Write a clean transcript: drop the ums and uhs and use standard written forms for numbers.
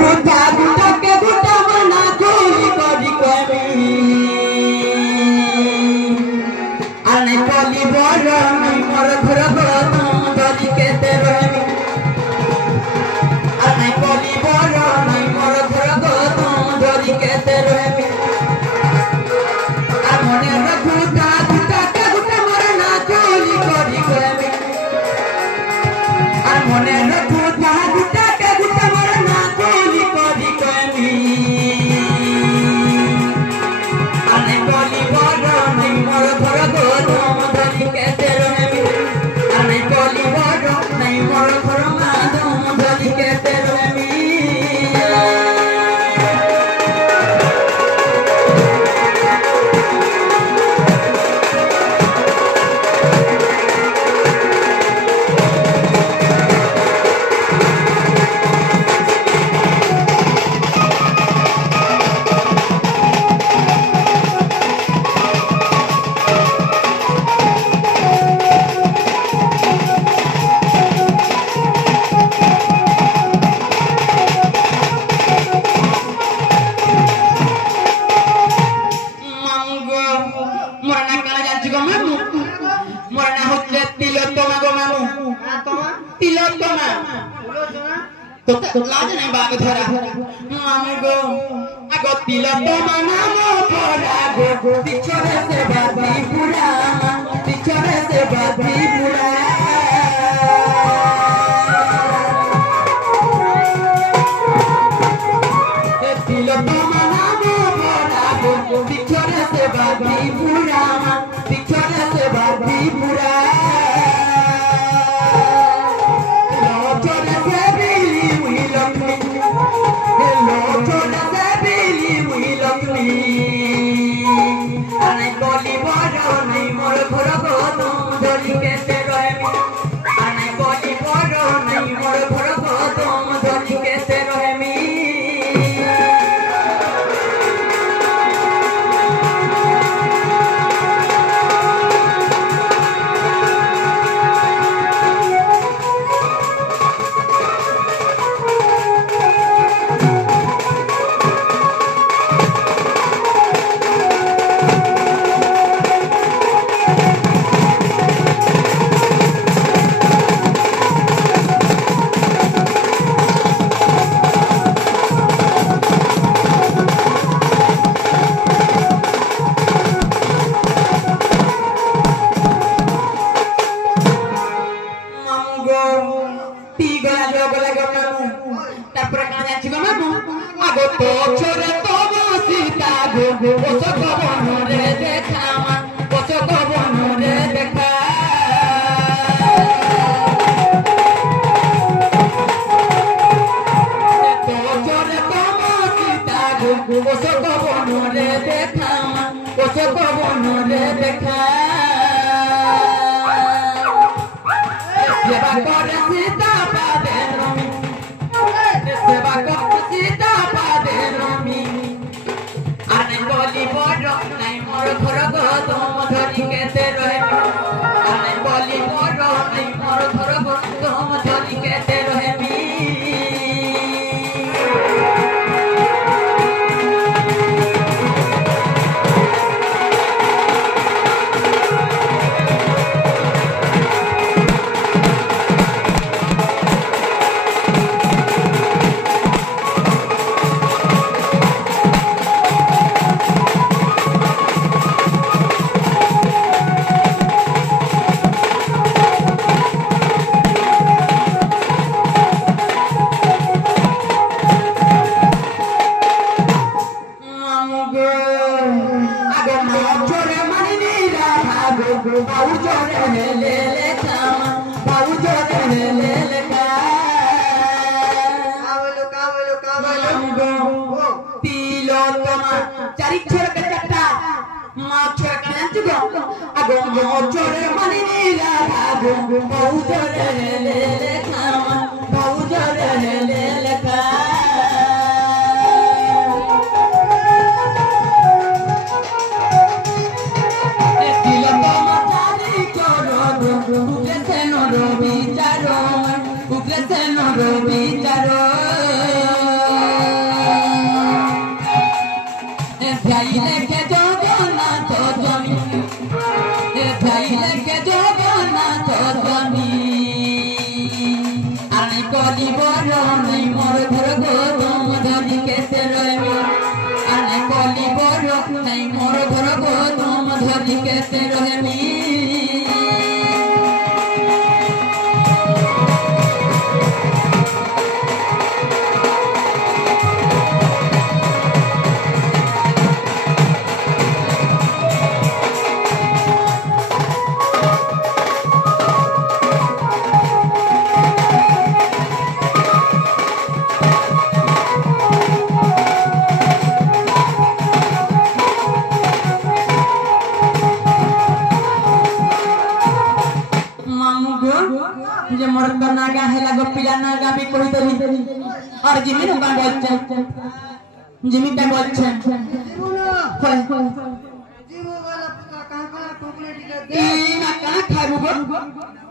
गुटा गुटा के गुटा मना कोई करी कमी आने कोली बड़ नहीं मोर घर तुम धरी के तेरे आने कोली बड़ नहीं मोर घर तुम धरी के तेरे आमने गुटा गुटा के गुटा मोर ना कोली करी कमी आमने गुटा गुटा के गुटा मोर ना कोली करी कमी आने कोली बड़ नहीं मोर घर तुम धरी के तेरे आने कोली बड़ नहीं मोर घर तुम धरी के तेरे लाज नहीं बाग धरा मामी गो आगो तिलोत्तमा नाम धरा गो पिछरे से बादी पुरा पिछरे से बादी पुरा तिलोत्तमा नाम धरा गो पिछरे से बादी पुरा पिछरे से बादी पुरा খাইলে কে জগন্নাথ জমি খাইলে কে জগন্নাথ জমি আনি কলি বড় নাই মোর ঘর গো তুম ধরি কেতে রইমি আনি কলি বড় নাই মোর ঘর গো তুম ধরি কেতে রইমি जे मरद नागा है लगो पिला नागा भी कोई देली और जिमी का बोलछे जिमी का बोलछे जीवो वाला कहां टोकले दिखा दे ना कहां खाबो